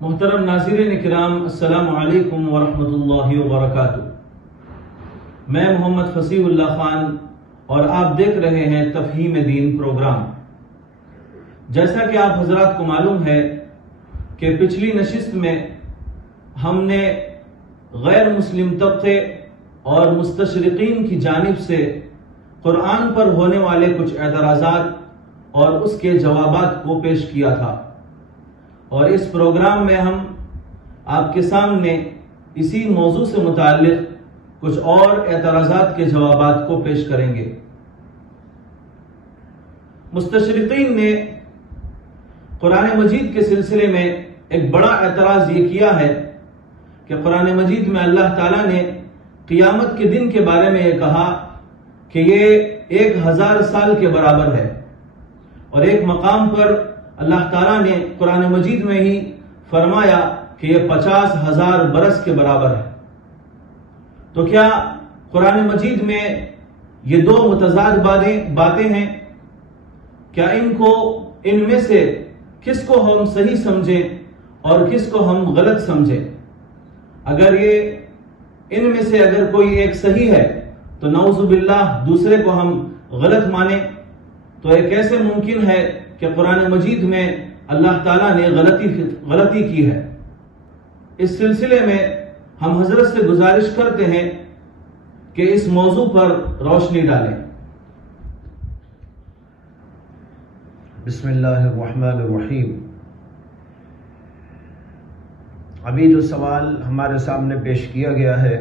محترم ناظرین کرام، السلام علیکم ورحمۃ اللہ وبرکاتہ۔ میں محمد فصیح اللہ خان اور آپ دیکھ رہے ہیں تفہیم دین پروگرام۔ جیسا کہ آپ حضرات کو معلوم ہے کہ پچھلی نشست میں ہم نے غیر مسلم طبقے اور مستشرقین کی جانب سے قرآن پر ہونے والے کچھ اعتراضات اور اس کے جوابات کو پیش کیا تھا، اور اس پروگرام میں ہم آپ کے سامنے اسی موضوع سے متعلق کچھ اور اعتراضات کے جوابات کو پیش کریں گے۔ مستشرقین نے قرآن مجید کے سلسلے میں ایک بڑا اعتراض یہ کیا ہے کہ قرآن مجید میں اللہ تعالیٰ نے قیامت کے دن کے بارے میں یہ کہا کہ یہ 1000 سال کے برابر ہے، اور ایک مقام پر اللہ تعالیٰ نے قرآن مجید میں ہی فرمایا کہ یہ 50,000 برس کے برابر ہے۔ تو کیا قرآن مجید میں یہ دو متضاد باتیں ہیں؟ کیا ان میں سے کس کو ہم صحیح سمجھیں اور کس کو ہم غلط سمجھیں؟ اگر ان میں سے اگر کوئی ایک صحیح ہے تو نعوذ باللہ دوسرے کو ہم غلط مانیں، تو یہ کیسے ممکن ہے کہ قرآن مجید میں اللہ تعالیٰ نے غلطی کی ہے؟ اس سلسلے میں ہم حضرت سے گزارش کرتے ہیں کہ اس موضوع پر روشنی ڈالیں۔ بسم اللہ الرحمن الرحیم۔ ابھی جو سوال ہمارے سامنے پیش کیا گیا ہے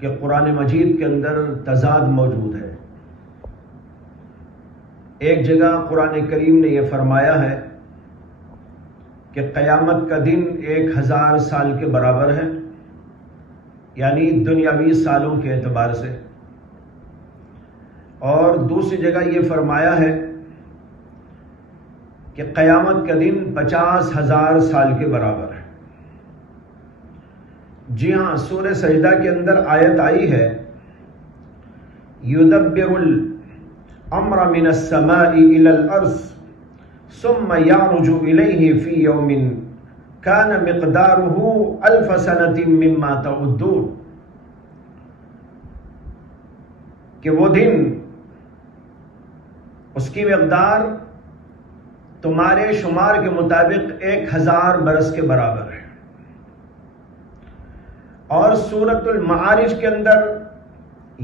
کہ قرآن مجید کے اندر تضاد موجود ہے۔ ایک جگہ قرآن کریم نے یہ فرمایا ہے کہ قیامت کا دن 1000 سال کے برابر ہے، یعنی دنیاوی سالوں کے اعتبار سے، اور دوسری جگہ یہ فرمایا ہے کہ قیامت کا دن 50,000 سال کے برابر ہے۔ جی ہاں، سورہ سجدہ کے اندر آیت آئی ہے یدبر الامر من السماء الى الارض ثم يعرج الیہ فی یوم کان مقدارہ 1000 سنۃ مما تعدون، کہ وہ دن اس کی مقدار تمہارے شمار کے مطابق 1000 برس کے برابر ہے۔ اور سورۃ المعارج کے اندر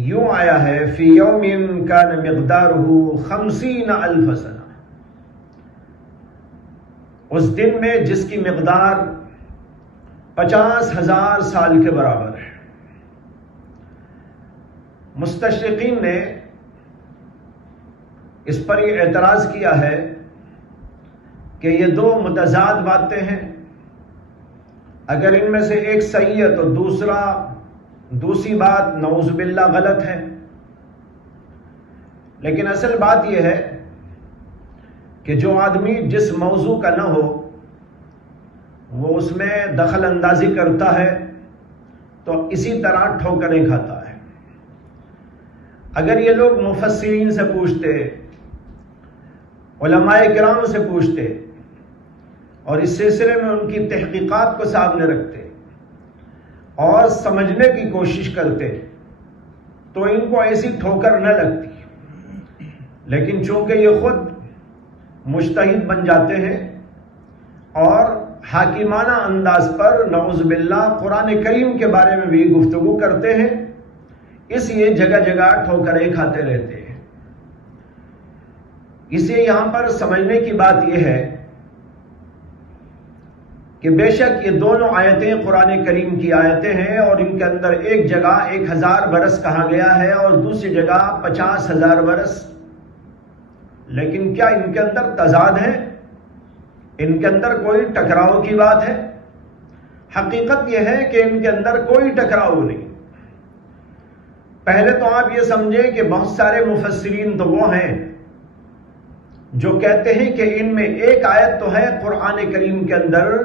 یوں آیا ہے فی یوم کان مقدارہ 50,000 سنہ، اس دن میں جس کی مقدار 50,000 سال کے برابر ہے۔ مستشرقین نے اس پر یہ اعتراض کیا ہے کہ یہ دو متضاد باتیں ہیں، اگر ان میں سے ایک صحیح ہے تو دوسری بات نعوذ باللہ غلط ہے۔ لیکن اصل بات یہ ہے کہ جو آدمی جس موضوع کا نہ ہو وہ اس میں دخل اندازی کرتا ہے تو اسی طرح ٹھوکریں کھاتا ہے۔ اگر یہ لوگ مفسرین سے پوچھتے، علماء کرام سے پوچھتے اور اس سلسلے میں ان کی تحقیقات کو سامنے رکھتے اور سمجھنے کی کوشش کرتے تو ان کو ایسی ٹھوکر نہ لگتی، لیکن چونکہ یہ خود مجتہد بن جاتے ہیں اور حاکمانہ انداز پر نعوذ باللہ قرآن کریم کے بارے میں بھی گفتگو کرتے ہیں، اس لیے جگہ جگہ ٹھوکریں کھاتے رہتے ہیں۔ اس لیے یہاں پر سمجھنے کی بات یہ ہے کہ بے شک یہ دونوں آیتیں قرآن کریم کی آیتیں ہیں، اور ان کے اندر ایک جگہ 1000 برس کہا گیا ہے اور دوسری جگہ 50,000 برس، لیکن کیا ان کے اندر تضاد ہے؟ ان کے اندر کوئی ٹکراؤ کی بات ہے؟ حقیقت یہ ہے کہ ان کے اندر کوئی ٹکراؤ نہیں۔ پہلے تو آپ یہ سمجھیں کہ بہت سارے مفسرین تو وہ ہیں جو کہتے ہیں کہ ان میں ایک آیت تو ہے قرآن کریم کے اندر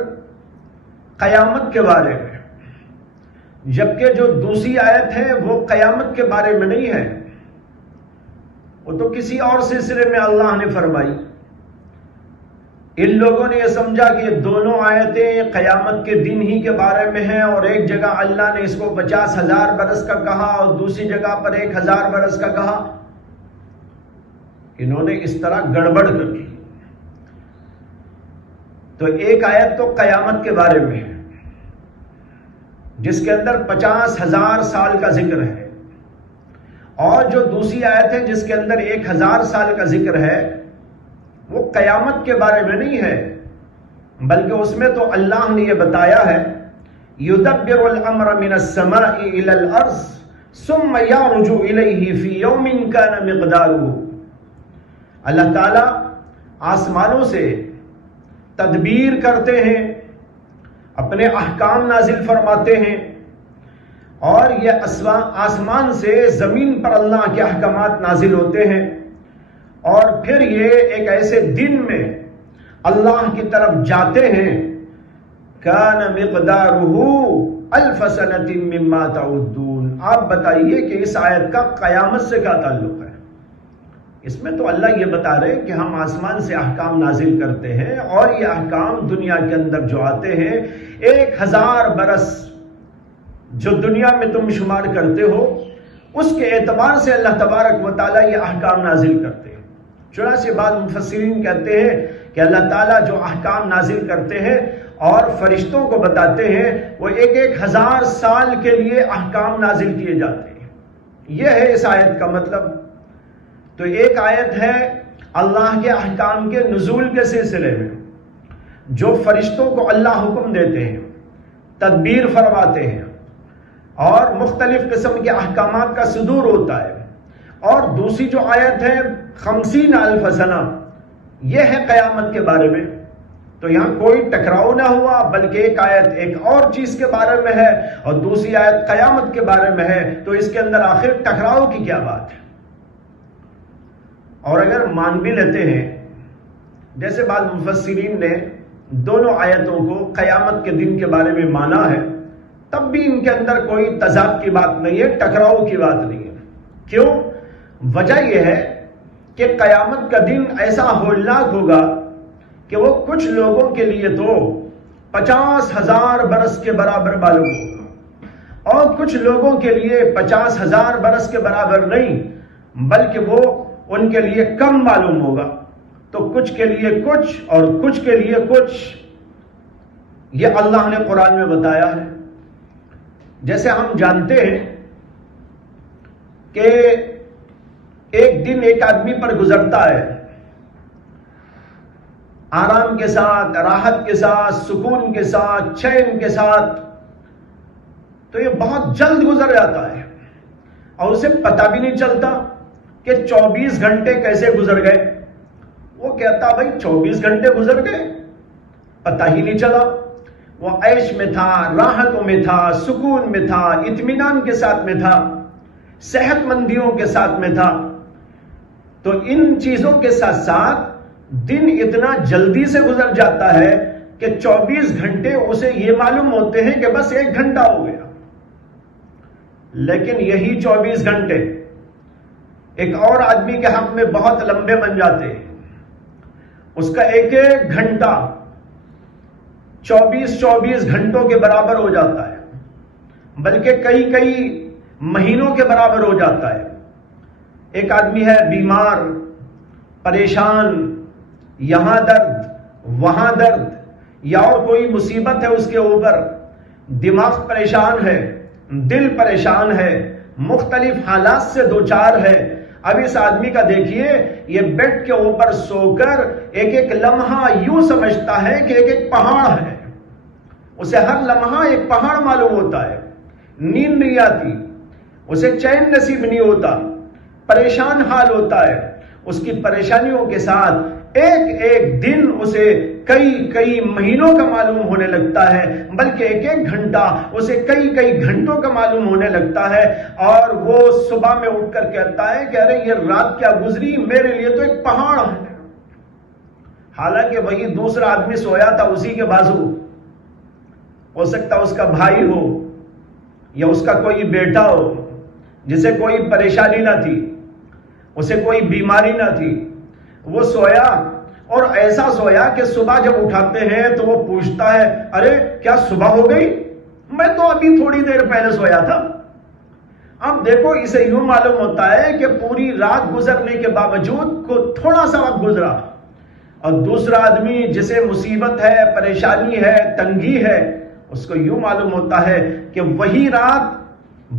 قیامت کے بارے میں، جبکہ جو دوسری آیت ہے وہ قیامت کے بارے میں نہیں ہے، وہ تو کسی اور سلسلے میں اللہ نے فرمائی۔ ان لوگوں نے یہ سمجھا کہ یہ دونوں آیتیں قیامت کے دن ہی کے بارے میں ہیں، اور ایک جگہ اللہ نے اس کو 50,000 برس کا کہا اور دوسری جگہ پر 1,000 برس کا کہا۔ انہوں نے اس طرح گڑبڑ کر دی۔ تو ایک آیت تو قیامت کے بارے میں ہے جس کے اندر 50,000 سال کا ذکر ہے، اور جو دوسری آیت ہے جس کے اندر 1,000 سال کا ذکر ہے وہ قیامت کے بارے میں نہیں ہے، بلکہ اس میں تو اللہ نے یہ بتایا ہے یدبر الامر من السماء الى الارض ثم يعرج الیہ فی یوم کان مقدارہ۔ اللہ تعالیٰ آسمانوں سے تدبیر کرتے ہیں، اپنے احکام نازل فرماتے ہیں، اور یہ آسمان سے زمین پر اللہ کے احکامات نازل ہوتے ہیں، اور پھر یہ ایک ایسے دن میں اللہ کی طرف جاتے ہیں کان مقدارہ الف سنۃ مما تعدون۔ آپ بتائیے کہ اس آیت کا قیامت سے کیا تعلق ہے؟ اس میں تو اللہ یہ بتا رہے کہ ہم آسمان سے احکام نازل کرتے ہیں، اور یہ احکام دنیا کے اندر جو آتے ہیں 1,000 برس جو دنیا میں تم شمار کرتے ہو اس کے اعتبار سے اللہ تبارک و تعالیٰ یہ احکام نازل کرتے ہیں۔ چنانچہ بعض مفسرین کہتے ہیں کہ اللہ تعالیٰ جو احکام نازل کرتے ہیں اور فرشتوں کو بتاتے ہیں وہ 1,000 سال کے لیے احکام نازل کیے جاتے ہیں۔ یہ ہے اس آیت کا مطلب۔ تو ایک آیت ہے اللہ کے احکام کے نزول کے سلسلے میں، جو فرشتوں کو اللہ حکم دیتے ہیں، تدبیر فرماتے ہیں، اور مختلف قسم کے احکامات کا صدور ہوتا ہے، اور دوسری جو آیت ہے 50,000 سنہ، یہ ہے قیامت کے بارے میں۔ تو یہاں کوئی ٹکراؤ نہ ہوا، بلکہ ایک آیت ایک اور چیز کے بارے میں ہے اور دوسری آیت قیامت کے بارے میں ہے، تو اس کے اندر آخر ٹکراؤ کی کیا بات ہے؟ اور اگر مان بھی لیتے ہیں جیسے بعض مفسرین نے دونوں آیتوں کو قیامت کے دن کے بارے میں مانا ہے، تب بھی ان کے اندر کوئی تضاد کی بات نہیں ہے، ٹکراؤ کی بات نہیں ہے۔ کیوں؟ وجہ یہ ہے کہ قیامت کا دن ایسا ہولناک ہوگا کہ وہ کچھ لوگوں کے لیے تو 50,000 برس کے برابر معلوم ہوگا، اور کچھ لوگوں کے لیے 50,000 برس کے برابر نہیں بلکہ وہ ان کے لیے کم معلوم ہوگا۔ تو کچھ کے لیے کچھ اور کچھ کے لیے کچھ، یہ اللہ نے قرآن میں بتایا ہے۔ جیسے ہم جانتے ہیں کہ ایک دن ایک آدمی پر گزرتا ہے آرام کے ساتھ، راحت کے ساتھ، سکون کے ساتھ، چین کے ساتھ، تو یہ بہت جلد گزر جاتا ہے اور اسے پتہ بھی نہیں چلتا کہ 24 گھنٹے کیسے گزر گئے۔ وہ کہتا بھائی 24 گھنٹے گزر گئے، پتہ ہی نہیں چلا۔ وہ عیش میں تھا، راحتوں میں تھا، سکون میں تھا، اطمینان کے ساتھ میں تھا، صحت مندیوں کے ساتھ میں تھا۔ تو ان چیزوں کے ساتھ ساتھ دن اتنا جلدی سے گزر جاتا ہے کہ 24 گھنٹے اسے یہ معلوم ہوتے ہیں کہ بس 1 گھنٹہ ہو گیا۔ لیکن یہی 24 گھنٹے ایک اور آدمی کے حق میں بہت لمبے بن جاتے ہیں۔ اس کا ایک ایک گھنٹہ 24 گھنٹوں کے برابر ہو جاتا ہے، بلکہ کئی مہینوں کے برابر ہو جاتا ہے۔ ایک آدمی ہے بیمار، پریشان، یہاں درد وہاں درد، یا اور کوئی مصیبت ہے اس کے اوپر، دماغ پریشان ہے، دل پریشان ہے، مختلف حالات سے دوچار ہے۔ اب اس آدمی کا دیکھیے، یہ بیڈ کے اوپر سو کر ایک ایک لمحہ یوں سمجھتا ہے کہ ایک ایک پہاڑ ہے، اسے ہر لمحہ ایک پہاڑ معلوم ہوتا ہے، نیند نہیں آتی، اسے چین نصیب نہیں ہوتا، پریشان حال ہوتا ہے۔ اس کی پریشانیوں کے ساتھ ایک ایک دن اسے کئی مہینوں کا معلوم ہونے لگتا ہے، بلکہ ایک ایک گھنٹہ اسے کئی گھنٹوں کا معلوم ہونے لگتا ہے، اور وہ صبح میں اٹھ کر کہتا ہے کہ ارے یہ رات کیا گزری، میرے لیے تو ایک پہاڑ ہے۔ حالانکہ وہی دوسرا آدمی سویا تھا اسی کے بازو، ہو سکتا اس کا بھائی ہو یا اس کا کوئی بیٹا ہو جسے کوئی پریشانی نہ تھی، اسے کوئی بیماری نہ تھی، وہ سویا اور ایسا سویا کہ صبح جب اٹھاتے ہیں تو وہ پوچھتا ہے ارے کیا صبح ہو گئی، میں تو ابھی تھوڑی دیر پہلے سویا تھا۔ اب دیکھو اسے یوں معلوم ہوتا ہے کہ پوری رات گزرنے کے باوجود کو تھوڑا سا وقت گزرا، اور دوسرا آدمی جسے مصیبت ہے، پریشانی ہے، تنگی ہے، اس کو یوں معلوم ہوتا ہے کہ وہی رات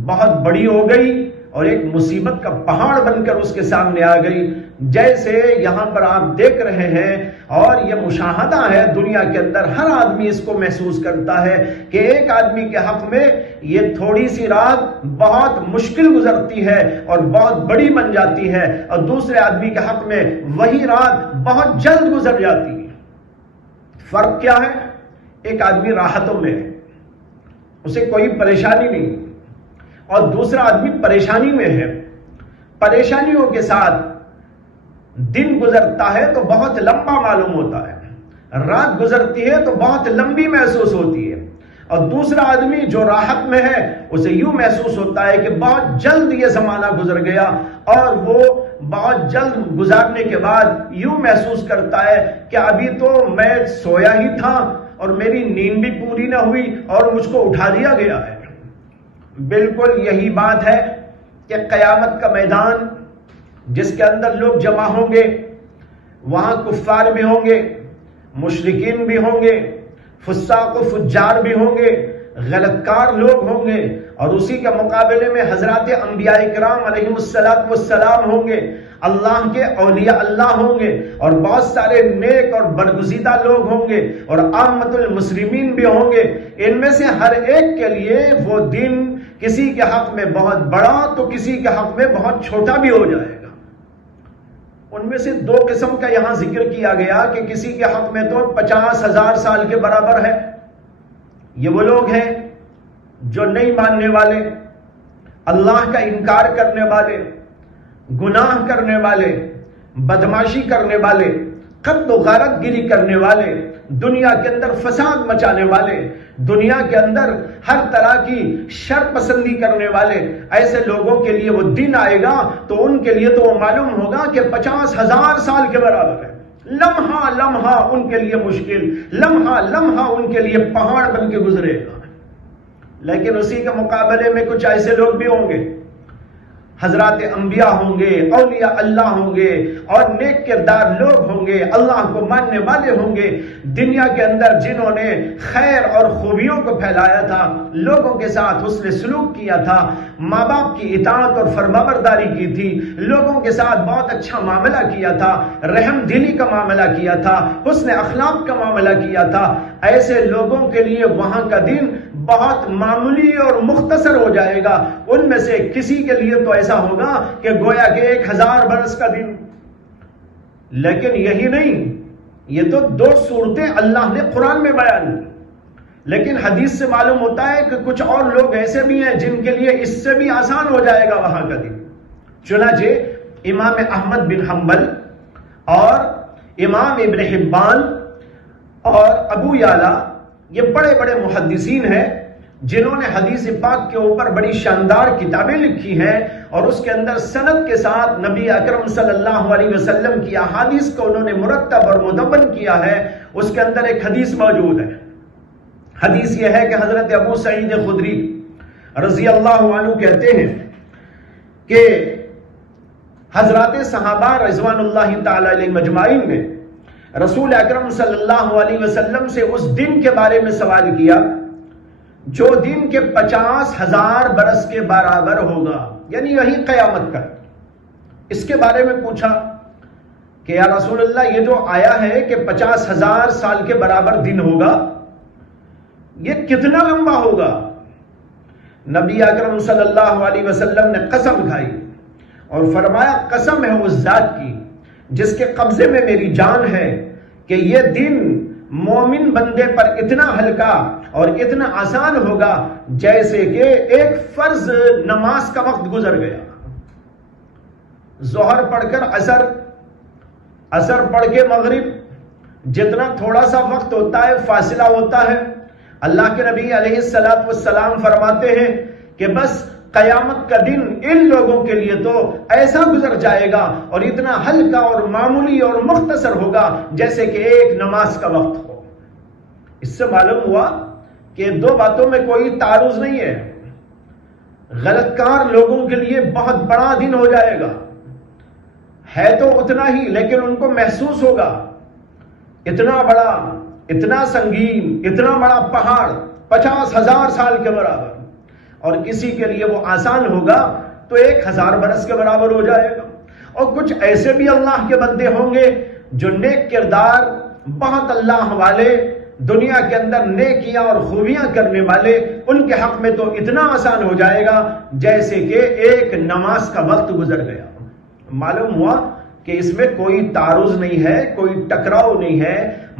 بہت بڑی ہو گئی اور ایک مصیبت کا پہاڑ بن کر اس کے سامنے آ گئی۔ جیسے یہاں پر آپ دیکھ رہے ہیں، اور یہ مشاہدہ ہے دنیا کے اندر، ہر آدمی اس کو محسوس کرتا ہے کہ ایک آدمی کے حق میں یہ تھوڑی سی رات بہت مشکل گزرتی ہے اور بہت بڑی بن جاتی ہے، اور دوسرے آدمی کے حق میں وہی رات بہت جلد گزر جاتی ہے۔ فرق کیا ہے؟ ایک آدمی راحتوں میں ہے، اسے کوئی پریشانی نہیں، اور دوسرا آدمی پریشانی میں ہے، پریشانیوں کے ساتھ دن گزرتا ہے تو بہت لمبا معلوم ہوتا ہے، رات گزرتی ہے تو بہت لمبی محسوس ہوتی ہے، اور دوسرا آدمی جو راحت میں ہے اسے یوں محسوس ہوتا ہے کہ بہت جلد یہ زمانہ گزر گیا، اور وہ بہت جلد گزارنے کے بعد یوں محسوس کرتا ہے کہ ابھی تو میں سویا ہی تھا اور میری نیند بھی پوری نہ ہوئی اور مجھ کو اٹھا دیا گیا ہے۔ بالکل یہی بات ہے کہ قیامت کا میدان جس کے اندر لوگ جمع ہوں گے، وہاں کفار بھی ہوں گے، مشرکین بھی ہوں گے، فساق و فجار بھی ہوں گے، غلط کار لوگ ہوں گے، اور اسی کے مقابلے میں حضرات انبیاء کرام علیہ السلام ہوں گے، اللہ کے اولیاء اللہ ہوں گے، اور بہت سارے نیک اور برگزیدہ لوگ ہوں گے، اور عامت المسلمین بھی ہوں گے۔ ان میں سے ہر ایک کے لیے وہ دن کسی کے حق میں بہت بڑا تو کسی کے حق میں بہت چھوٹا بھی ہو جائے گا۔ ان میں سے دو قسم کا یہاں ذکر کیا گیا کہ کسی کے حق میں تو 50,000 سال کے برابر ہے۔ یہ وہ لوگ ہیں جو نہیں ماننے والے، اللہ کا انکار کرنے والے، گناہ کرنے والے، بدماشی کرنے والے، قتل و غارت گیری کرنے والے، دنیا کے اندر فساد مچانے والے، دنیا کے اندر ہر طرح کی شر پسندی کرنے والے، ایسے لوگوں کے لیے وہ دن آئے گا تو ان کے لیے تو وہ معلوم ہوگا کہ 50,000 سال کے برابر ہے۔ لمحہ لمحہ ان کے لیے مشکل، لمحہ لمحہ ان کے لیے پہاڑ بن کے گزرے گا۔ لیکن اسی کے مقابلے میں کچھ ایسے لوگ بھی ہوں گے، حضرات انبیاء ہوں گے، اولیاء اللہ ہوں گے، اور نیک کردار لوگ ہوں گے، اللہ کو ماننے والے ہوں گے، دنیا کے اندر جنہوں نے خیر اور خوبیوں کو پھیلایا تھا، لوگوں کے ساتھ حسن سلوک کیا تھا، ماں باپ کی اطاعت اور فرمانبرداری کی تھی، لوگوں کے ساتھ بہت اچھا معاملہ کیا تھا، رحم دلی کا معاملہ کیا تھا، حسن اخلاق کا معاملہ کیا تھا، ایسے لوگوں کے لیے وہاں کا دن بہت معمولی اور مختصر ہو جائے گا۔ ان میں سے کسی کے لیے تو ایسا ہوگا کہ گویا کہ 1000 برس کا دن۔ لیکن یہی نہیں، یہ تو دو صورتیں اللہ نے قرآن میں بیان کی، لیکن حدیث سے معلوم ہوتا ہے کہ کچھ اور لوگ ایسے بھی ہیں جن کے لیے اس سے بھی آسان ہو جائے گا وہاں کا دن۔ چنانچہ امام احمد بن حنبل اور امام ابن حبان اور ابو یعلا، یہ بڑے بڑے محدثین ہیں جنہوں نے حدیث پاک کے اوپر بڑی شاندار کتابیں لکھی ہیں، اور اس کے اندر سند کے ساتھ نبی اکرم صلی اللہ علیہ وسلم کی احادیث کو انہوں نے مرتب اور مدون کیا ہے۔ اس کے اندر ایک حدیث موجود ہے، حدیث یہ ہے کہ حضرت ابو سعید خدری رضی اللہ عنہ کہتے ہیں کہ حضرات صحابہ رضوان اللہ تعالی علیہ مجمعین نے رسول اکرم صلی اللہ علیہ وسلم سے اس دن کے بارے میں سوال کیا جو دن کے 50,000 برس کے برابر ہوگا، یعنی یہی قیامت کا۔ اس کے بارے میں پوچھا کہ یا رسول اللہ، یہ جو آیا ہے کہ 50,000 سال کے برابر دن ہوگا، یہ کتنا لمبا ہوگا؟ نبی اکرم صلی اللہ علیہ وسلم نے قسم کھائی اور فرمایا، قسم ہے اس ذات کی جس کے قبضے میں میری جان ہے کہ یہ دن مومن بندے پر اتنا ہلکا اور اتنا آسان ہوگا جیسے کہ ایک فرض نماز کا وقت گزر گیا. ظہر پڑھ کر عصر پڑھ کے مغرب، جتنا تھوڑا سا وقت ہوتا ہے، فاصلہ ہوتا ہے، اللہ کے نبی علیہ السلام فرماتے ہیں کہ بس قیامت کا دن ان لوگوں کے لیے تو ایسا گزر جائے گا اور اتنا ہلکا اور معمولی اور مختصر ہوگا جیسے کہ ایک نماز کا وقت ہو. اس سے معلوم ہوا کہ دو باتوں میں کوئی تعارض نہیں ہے. غلط کار لوگوں کے لیے بہت بڑا دن ہو جائے گا، ہے تو اتنا ہی، لیکن ان کو محسوس ہوگا اتنا بڑا، اتنا سنگین، اتنا بڑا پہاڑ 50,000 سال کے برابر، اور کسی کے لیے وہ آسان ہوگا تو 1000 برس کے برابر ہو جائے گا. اور کچھ ایسے بھی اللہ کے بندے ہوں گے جو نیک کردار، بہت اللہ والے، دنیا کے اندر نیکیاں اور خوبیاں کرنے والے، ان کے حق میں تو اتنا آسان ہو جائے گا جیسے کہ ایک نماز کا وقت گزر گیا. معلوم ہوا کہ اس میں کوئی تعارض نہیں ہے، کوئی ٹکراؤ نہیں ہے،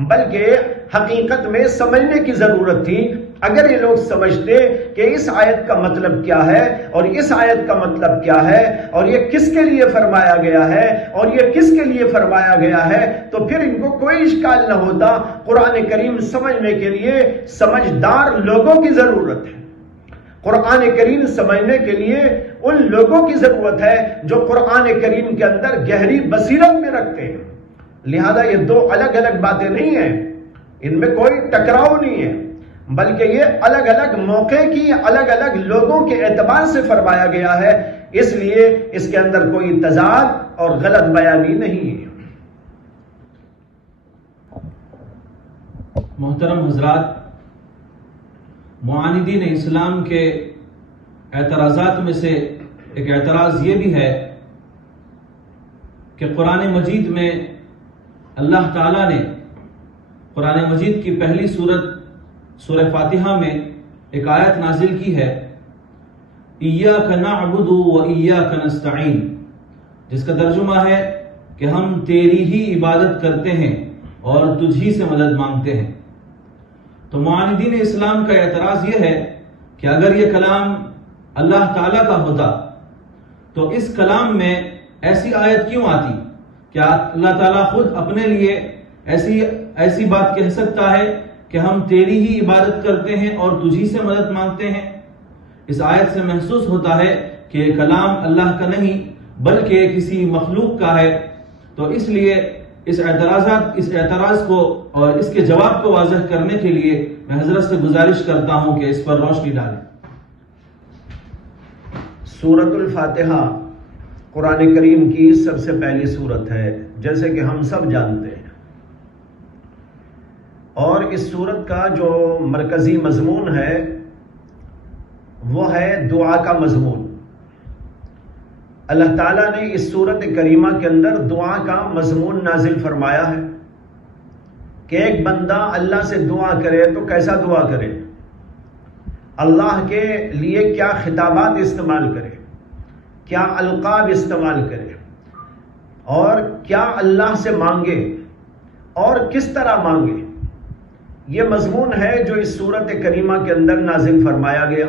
بلکہ حقیقت میں سمجھنے کی ضرورت تھی. اگر یہ لوگ سمجھتے کہ اس آیت کا مطلب کیا ہے اور اس آیت کا مطلب کیا ہے اور یہ کس کے لیے فرمایا گیا ہے اور یہ کس کے لیے فرمایا گیا ہے، تو پھر ان کو کوئی اشکال نہ ہوتا. قرآن کریم سمجھنے کے لیے سمجھدار لوگوں کی ضرورت ہے. قرآن کریم سمجھنے کے لیے ان لوگوں کی ضرورت ہے جو قرآن کریم کے اندر گہری بصیرت میں رکھتے ہیں. لہذا یہ دو الگ الگ باتیں نہیں ہیں، ان میں کوئی ٹکراؤ نہیں ہے، بلکہ یہ الگ الگ موقع کی، الگ الگ لوگوں کے اعتبار سے فرمایا گیا ہے. اس لیے اس کے اندر کوئی تضاد اور غلط بیانی نہیں ہے. محترم حضرات، معاندین اسلام کے اعتراضات میں سے ایک اعتراض یہ بھی ہے کہ قرآن مجید میں اللہ تعالیٰ نے قرآن مجید کی پہلی سورہ فاتحہ میں ایک آیت نازل کی ہے، ایاک نعبد و ایاک نستعین، جس کا ترجمہ ہے کہ ہم تیری ہی عبادت کرتے ہیں اور تجھ ہی سے مدد مانگتے ہیں. تو معاندین اسلام کا اعتراض یہ ہے کہ اگر یہ کلام اللہ تعالیٰ کا ہوتا تو اس کلام میں ایسی آیت کیوں آتی؟ کیا اللہ تعالیٰ خود اپنے لیے ایسی بات کہہ سکتا ہے کہ ہم تیری ہی عبادت کرتے ہیں اور تجھی سے مدد مانگتے ہیں؟ اس آیت سے محسوس ہوتا ہے کہ یہ کلام اللہ کا نہیں بلکہ کسی مخلوق کا ہے. تو اس لیے اس اعتراض کو اور اس کے جواب کو واضح کرنے کے لیے میں حضرت سے گزارش کرتا ہوں کہ اس پر روشنی ڈالیں. سورۃ الفاتحہ قرآن کریم کی سب سے پہلی سورت ہے، جیسے کہ ہم سب جانتے ہیں، اور اس سورت کا جو مرکزی مضمون ہے وہ ہے دعا کا مضمون. اللہ تعالیٰ نے اس سورت کریمہ کے اندر دعا کا مضمون نازل فرمایا ہے کہ ایک بندہ اللہ سے دعا کرے تو کیسا دعا کرے، اللہ کے لیے کیا خطابات استعمال کرے، کیا القاب استعمال کرے، اور کیا اللہ سے مانگے اور کس طرح مانگے. یہ مضمون ہے جو اس سورت کریمہ کے اندر نازل فرمایا گیا.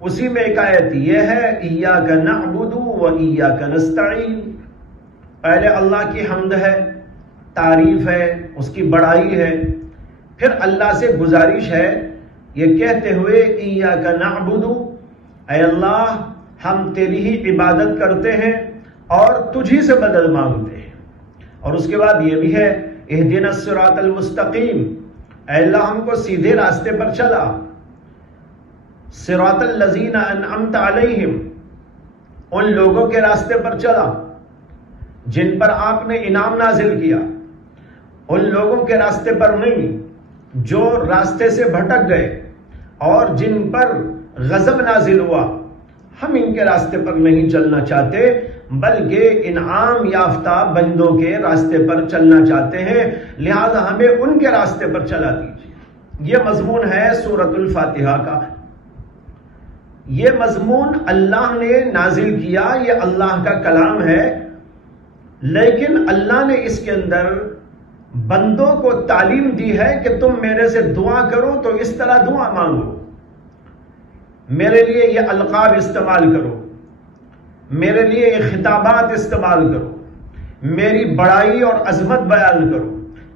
اسی میں ایک آیت یہ ہے، ایاک نعبد و ایاک نستعین. پہلے اللہ کی حمد ہے، تعریف ہے، اس کی بڑائی ہے، پھر اللہ سے گزارش ہے یہ کہتے ہوئے ایاک نعبد، اے اللہ ہم تیری ہی عبادت کرتے ہیں اور تجھی سے مدد مانگتے ہیں. اور اس کے بعد یہ بھی ہے اہدنا الصراط المستقیم، اے اللہ ہم کو سیدھے راستے پر چلا. صراط الذین انعمت علیہم، ان لوگوں کے راستے پر چلا جن پر آپ نے انعام نازل کیا، ان لوگوں کے راستے پر نہیں جو راستے سے بھٹک گئے اور جن پر غضب نازل ہوا. ہم ان کے راستے پر نہیں چلنا چاہتے بلکہ انعام یافتہ بندوں کے راستے پر چلنا چاہتے ہیں، لہذا ہمیں ان کے راستے پر چلا دیجیے. یہ مضمون ہے سورۃ الفاتحہ کا. یہ مضمون اللہ نے نازل کیا، یہ اللہ کا کلام ہے. لیکن اللہ نے اس کے اندر بندوں کو تعلیم دی ہے کہ تم میرے سے دعا کرو تو اس طرح دعا مانگو، میرے لیے یہ القاب استعمال کرو، میرے لیے یہ خطابات استعمال کرو، میری بڑائی اور عظمت بیان کرو،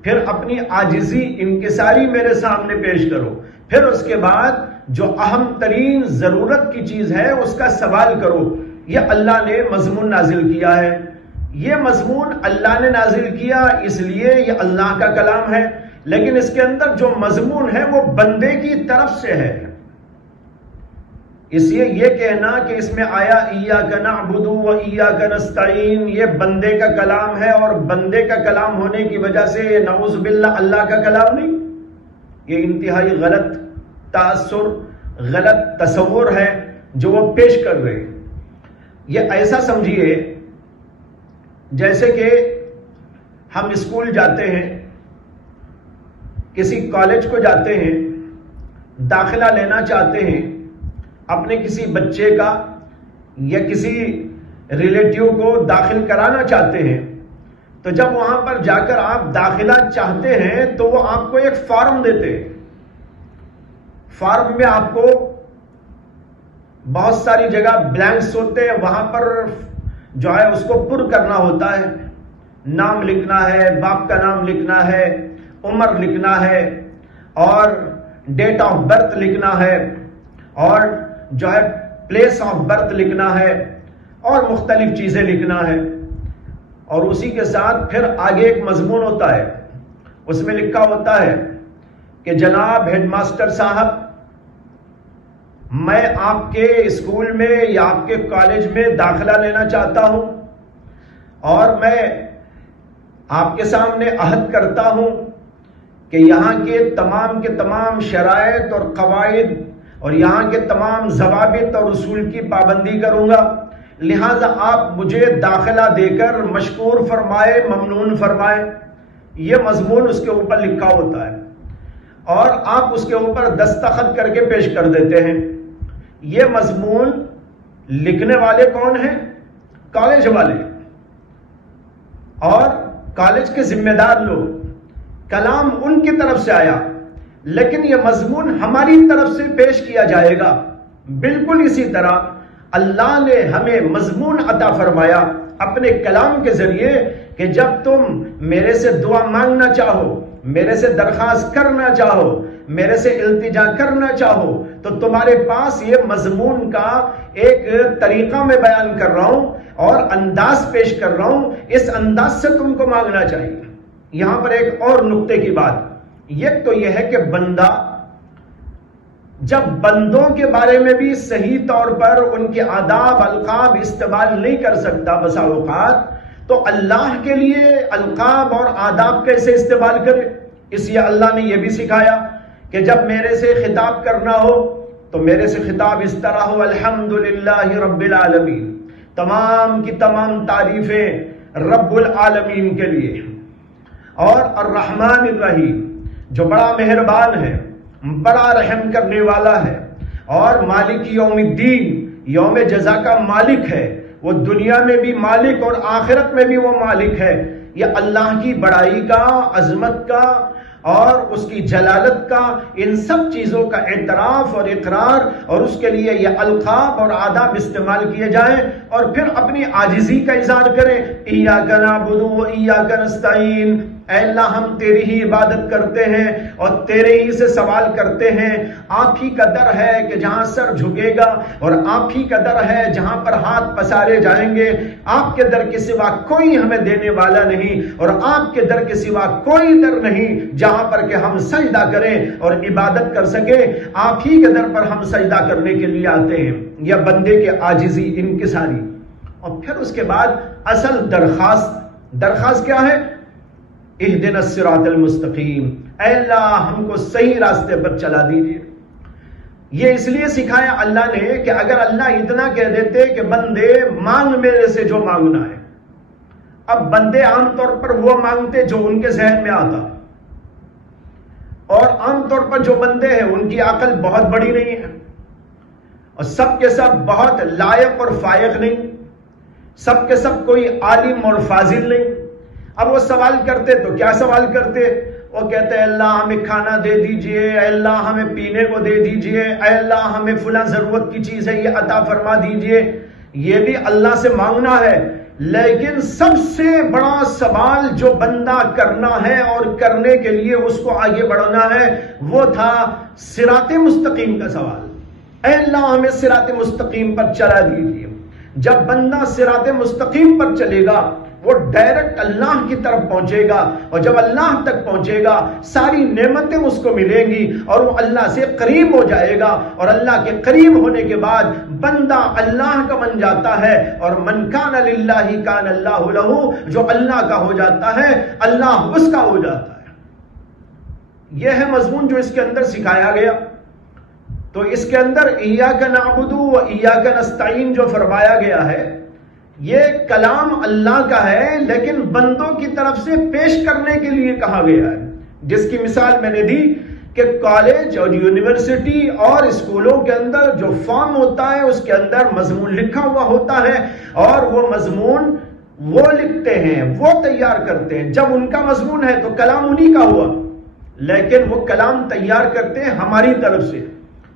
پھر اپنی عاجزی انکساری میرے سامنے پیش کرو، پھر اس کے بعد جو اہم ترین ضرورت کی چیز ہے اس کا سوال کرو۔ یہ اللہ نے مضمون نازل کیا ہے، یہ مضمون اللہ نے نازل کیا اس لیے یہ اللہ کا کلام ہے، لیکن اس کے اندر جو مضمون ہے وہ بندے کی طرف سے ہے۔ اس لیے یہ کہنا کہ اس میں آیا ایاک نعبد و ایاک نستعین، یہ بندے کا کلام ہے اور بندے کا کلام ہونے کی وجہ سے یہ نعوذ باللہ اللہ کا کلام نہیں، یہ انتہائی غلط تاثر، غلط تصور ہے جو وہ پیش کر رہے ہیں۔ یہ ایسا سمجھیے جیسے کہ ہم اسکول جاتے ہیں، کسی کالج کو جاتے ہیں، داخلہ لینا چاہتے ہیں اپنے کسی بچے کا یا کسی ریلیٹیو کو داخل کرانا چاہتے ہیں، تو جب وہاں پر جا کر آپ داخلہ چاہتے ہیں تو وہ آپ کو ایک فارم دیتے ہیں۔ فارم میں آپ کو بہت ساری جگہ بلینکس ہوتے ہیں، وہاں پر جو ہے اس کو پر کرنا ہوتا ہے، نام لکھنا ہے، باپ کا نام لکھنا ہے، عمر لکھنا ہے اور ڈیٹ آف برتھ لکھنا ہے اور جو ہے پلیس آف برتھ لکھنا ہے اور مختلف چیزیں لکھنا ہے، اور اسی کے ساتھ پھر آگے ایک مضمون ہوتا ہے، اس میں لکھا ہوتا ہے کہ جناب ہیڈ ماسٹر صاحب، میں آپ کے اسکول میں یا آپ کے کالج میں داخلہ لینا چاہتا ہوں اور میں آپ کے سامنے عہد کرتا ہوں کہ یہاں کے تمام شرائط اور قواعد اور یہاں کے تمام ضوابط اور اصول کی پابندی کروں گا، لہذا آپ مجھے داخلہ دے کر مشکور فرمائے، ممنون فرمائے۔ یہ مضمون اس کے اوپر لکھا ہوتا ہے اور آپ اس کے اوپر دستخط کر کے پیش کر دیتے ہیں۔ یہ مضمون لکھنے والے کون ہیں؟ کالج والے اور کالج کے ذمہ دار لوگ، کلام ان کی طرف سے آیا، لیکن یہ مضمون ہماری طرف سے پیش کیا جائے گا۔ بالکل اسی طرح اللہ نے ہمیں مضمون عطا فرمایا اپنے کلام کے ذریعے کہ جب تم میرے سے دعا مانگنا چاہو، میرے سے درخواست کرنا چاہو، میرے سے التجا کرنا چاہو، تو تمہارے پاس یہ مضمون کا ایک طریقہ میں بیان کر رہا ہوں اور انداز پیش کر رہا ہوں، اس انداز سے تم کو مانگنا چاہیے۔ یہاں پر ایک اور نقطے کی بات، یہ تو یہ ہے کہ بندہ جب بندوں کے بارے میں بھی صحیح طور پر ان کے آداب القاب استعمال نہیں کر سکتا بسا اوقات، تو اللہ کے لیے القاب اور آداب کیسے استعمال کرے؟ اس لیے اللہ نے یہ بھی سکھایا کہ جب میرے سے خطاب کرنا ہو تو میرے سے خطاب اس طرح ہو، الحمدللہ رب العالمین، تمام کی تمام تعریفیں رب العالمین کے لیے، اور الرحمن الرحیم جو بڑا مہربان ہے، بڑا رحم کرنے والا ہے، اور مالک یوم الدین، یوم جزا کا مالک ہے، وہ دنیا میں بھی مالک اور آخرت میں بھی وہ مالک ہے۔ یہ اللہ کی بڑائی کا، عظمت کا اور اس کی جلالت کا، ان سب چیزوں کا اعتراف اور اقرار، اور اس کے لیے یہ القاب اور آداب استعمال کیے جائیں، اور پھر اپنی عاجزی کا اظہار کریں، ایاک نعبد و ایاک نستعین، اے اللہ ہم تیری ہی عبادت کرتے ہیں اور تیرے ہی سے سوال کرتے ہیں، آپ ہی کا در ہے کہ جہاں سر جھکے گا، اور آپ ہی کا در ہے جہاں پر ہاتھ پسارے جائیں گے، آپ کے در کے سوا کوئی ہمیں دینے والا نہیں، اور آپ کے در کے سوا کوئی در نہیں جہاں پر کہ ہم سجدہ کریں اور عبادت کر سکیں، آپ ہی کے در پر ہم سجدہ کرنے کے لیے آتے ہیں۔ یا بندے کے عاجزی انکساری، اور پھر اس کے بعد اصل درخواست کیا ہے؟ اہدنا الصراط المستقیم، اے اللہ ہم کو صحیح راستے پر چلا دیجیے۔ یہ اس لیے سکھایا اللہ نے کہ اگر اللہ اتنا کہہ دیتے کہ بندے مانگ میرے سے جو مانگنا ہے، اب بندے عام طور پر وہ مانگتے جو ان کے ذہن میں آتا، اور عام طور پر جو بندے ہیں ان کی عقل بہت بڑی نہیں ہے، اور سب کے سب بہت لائق اور فائق نہیں، سب کے سب کوئی عالم اور فاضل نہیں. اب وہ سوال کرتے تو کیا سوال کرتے؟ وہ کہتے ہیں اللہ ہمیں کھانا دے دیجئے، اے اللہ ہمیں پینے کو دے دیجئے، اے اللہ ہمیں فلاں ضرورت کی چیز ہے یہ عطا فرما دیجئے. یہ بھی اللہ سے مانگنا ہے، لیکن سب سے بڑا سوال جو بندہ کرنا ہے اور کرنے کے لیے اس کو آگے بڑھنا ہے وہ تھا صراط مستقیم کا سوال. اے اللہ ہمیں صراط مستقیم پر چلا دیجئے. جب بندہ صراط مستقیم پر چلے گا وہ ڈائریکٹ اللہ کی طرف پہنچے گا، اور جب اللہ تک پہنچے گا ساری نعمتیں اس کو ملیں گی اور وہ اللہ سے قریب ہو جائے گا، اور اللہ کے قریب ہونے کے بعد بندہ اللہ کا بن جاتا ہے، اور من کان للہ کان اللہ لہ، جو اللہ کا ہو جاتا ہے اللہ اس کا ہو جاتا ہے. یہ ہے مضمون جو اس کے اندر سکھایا گیا. تو اس کے اندر ایاک نعبد و ایاک نستعین جو فرمایا گیا ہے یہ کلام اللہ کا ہے، لیکن بندوں کی طرف سے پیش کرنے کے لیے کہا گیا ہے. جس کی مثال میں نے دی کہ کالج اور یونیورسٹی اور اسکولوں کے اندر جو فارم ہوتا ہے اس کے اندر مضمون لکھا ہوا ہوتا ہے، اور وہ مضمون وہ لکھتے ہیں، وہ تیار کرتے ہیں. جب ان کا مضمون ہے تو کلام انہی کا ہوا، لیکن وہ کلام تیار کرتے ہیں ہماری طرف سے.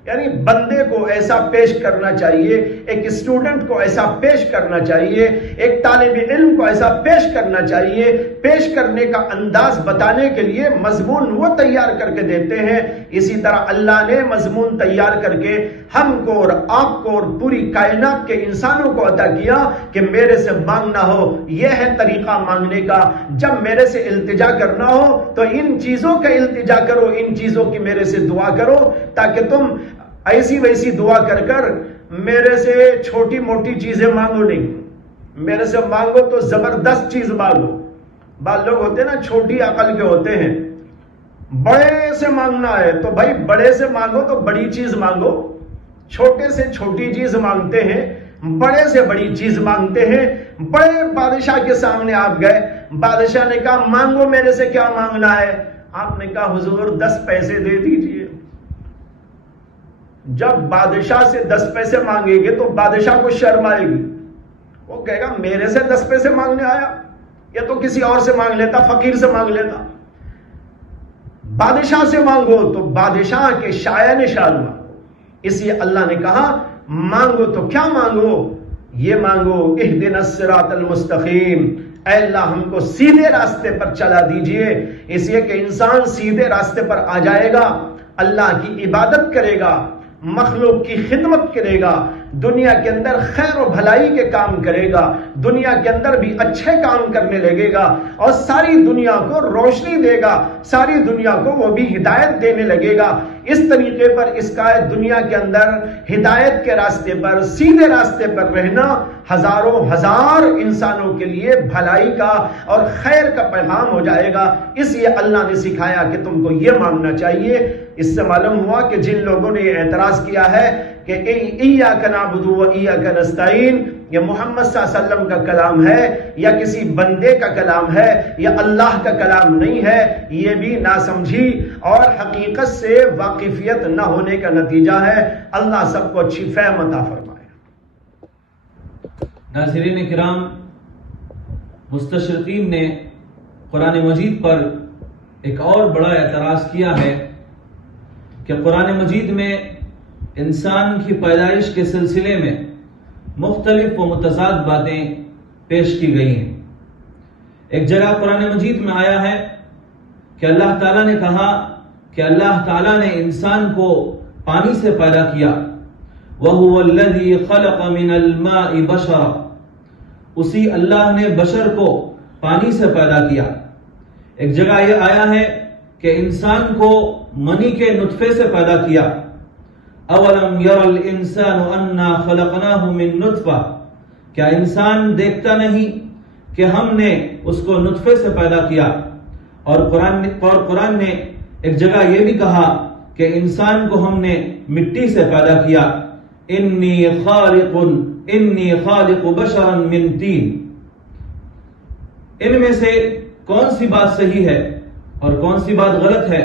یعنی بندے کو ایسا پیش کرنا چاہیے، ایک اسٹوڈنٹ کو ایسا پیش کرنا چاہیے، ایک طالب علم کو ایسا پیش کرنا چاہیے. پیش کرنے کا انداز بتانے کے لیے مضمون وہ تیار کر کے دیتے ہیں. اسی طرح اللہ نے مضمون تیار کر کے ہم کو اور آپ کو اور پوری کائنات کے انسانوں کو عطا کیا کہ میرے سے مانگنا ہو. یہ ہے طریقہ مانگنے کا. جب میرے سے التجا کرنا ہو تو ان چیزوں کا التجا کرو، ان چیزوں کی میرے سے دعا کرو، تاکہ تم ایسی ویسی دعا کر کر میرے سے چھوٹی موٹی چیزیں مانگو نہیں. میرے سے مانگو تو زبردست چیز مانگو. بعض لوگ ہوتے ہیں نا چھوٹی عقل کے ہوتے ہیں، بڑے سے مانگنا ہے تو بھائی بڑے سے مانگو تو بڑی چیز مانگو. چھوٹے سے چھوٹی چیز مانگتے ہیں، بڑے سے بڑی چیز مانگتے ہیں. بڑے بادشاہ کے سامنے آپ گئے، بادشاہ نے کہا مانگو میرے سے کیا مانگنا ہے. آپ نے کہا حضور 10 پیسے دے دیجئے. جب بادشاہ سے 10 پیسے مانگے گے تو بادشاہ کو شرم آئے گی. وہ کہے گا میرے سے 10 پیسے مانگنے آیا، یا تو کسی اور سے مانگ لیتا، فقیر سے مانگ لیتا. بادشاہ سے مانگو تو بادشاہ کے شایع نشان مانگو. اس لیے اللہ نے کہا مانگو تو کیا مانگو؟ یہ مانگو اہدنا الصراط المستقیم، اے اللہ ہم کو سیدھے راستے پر چلا دیجئے. اس لیے کہ انسان سیدھے راستے پر آ جائے گا، اللہ کی عبادت کرے گا، مخلوق کی خدمت کرے گا، دنیا کے اندر خیر و بھلائی کے کام کرے گا، دنیا کے اندر بھی اچھے کام کرنے لگے گا، اور ساری دنیا کو روشنی دے گا، ساری دنیا کو وہ بھی ہدایت دینے لگے گا. اس طریقے پر اس کا دنیا کے اندر ہدایت کے راستے پر، سیدھے راستے پر رہنا ہزاروں ہزار انسانوں کے لیے بھلائی کا اور خیر کا پیغام ہو جائے گا. اس لیے اللہ نے سکھایا کہ تم کو یہ مانگنا چاہیے. اس سے معلوم ہوا کہ جن لوگوں نے یہ اعتراض کیا ہے کہ ایاک نعبد و ایاک نستعین یہ محمد صلی اللہ علیہ وسلم کا کلام ہے یا کسی بندے کا کلام ہے یا اللہ کا کلام نہیں ہے، یہ بھی ناسمجھی اور حقیقت سے واقفیت نہ ہونے کا نتیجہ ہے. اللہ سب کو اچھی فہم عطا فرمائے. ناظرین کرام، مستشرقین نے قرآن مجید پر ایک اور بڑا اعتراض کیا ہے کہ قرآن مجید میں انسان کی پیدائش کے سلسلے میں مختلف و متضاد باتیں پیش کی گئی ہیں. ایک جگہ قرآن مجید میں آیا ہے کہ اللہ تعالیٰ نے کہا کہ اللہ تعالیٰ نے انسان کو پانی سے پیدا کیا. وَهُوَ الَّذِي خَلَقَ مِنَ الْمَاءِ بَشَرًا، اسی اللہ نے بشر کو پانی سے پیدا کیا. ایک جگہ یہ آیا ہے کہ انسان کو منی کے نطفے سے پیدا کیا. اولم یر الانسان انا خلقناہ من نطفہ، کیا انسان دیکھتا نہیں کہ ہم نے اس کو نطفے سے پیدا کیا. اور قرآن نے ایک جگہ یہ بھی کہا کہ انسان کو ہم نے مٹی سے پیدا کیا. انی خالق بشرا من طین. ان میں سے کون سی بات صحیح ہے اور کون سی بات غلط ہے؟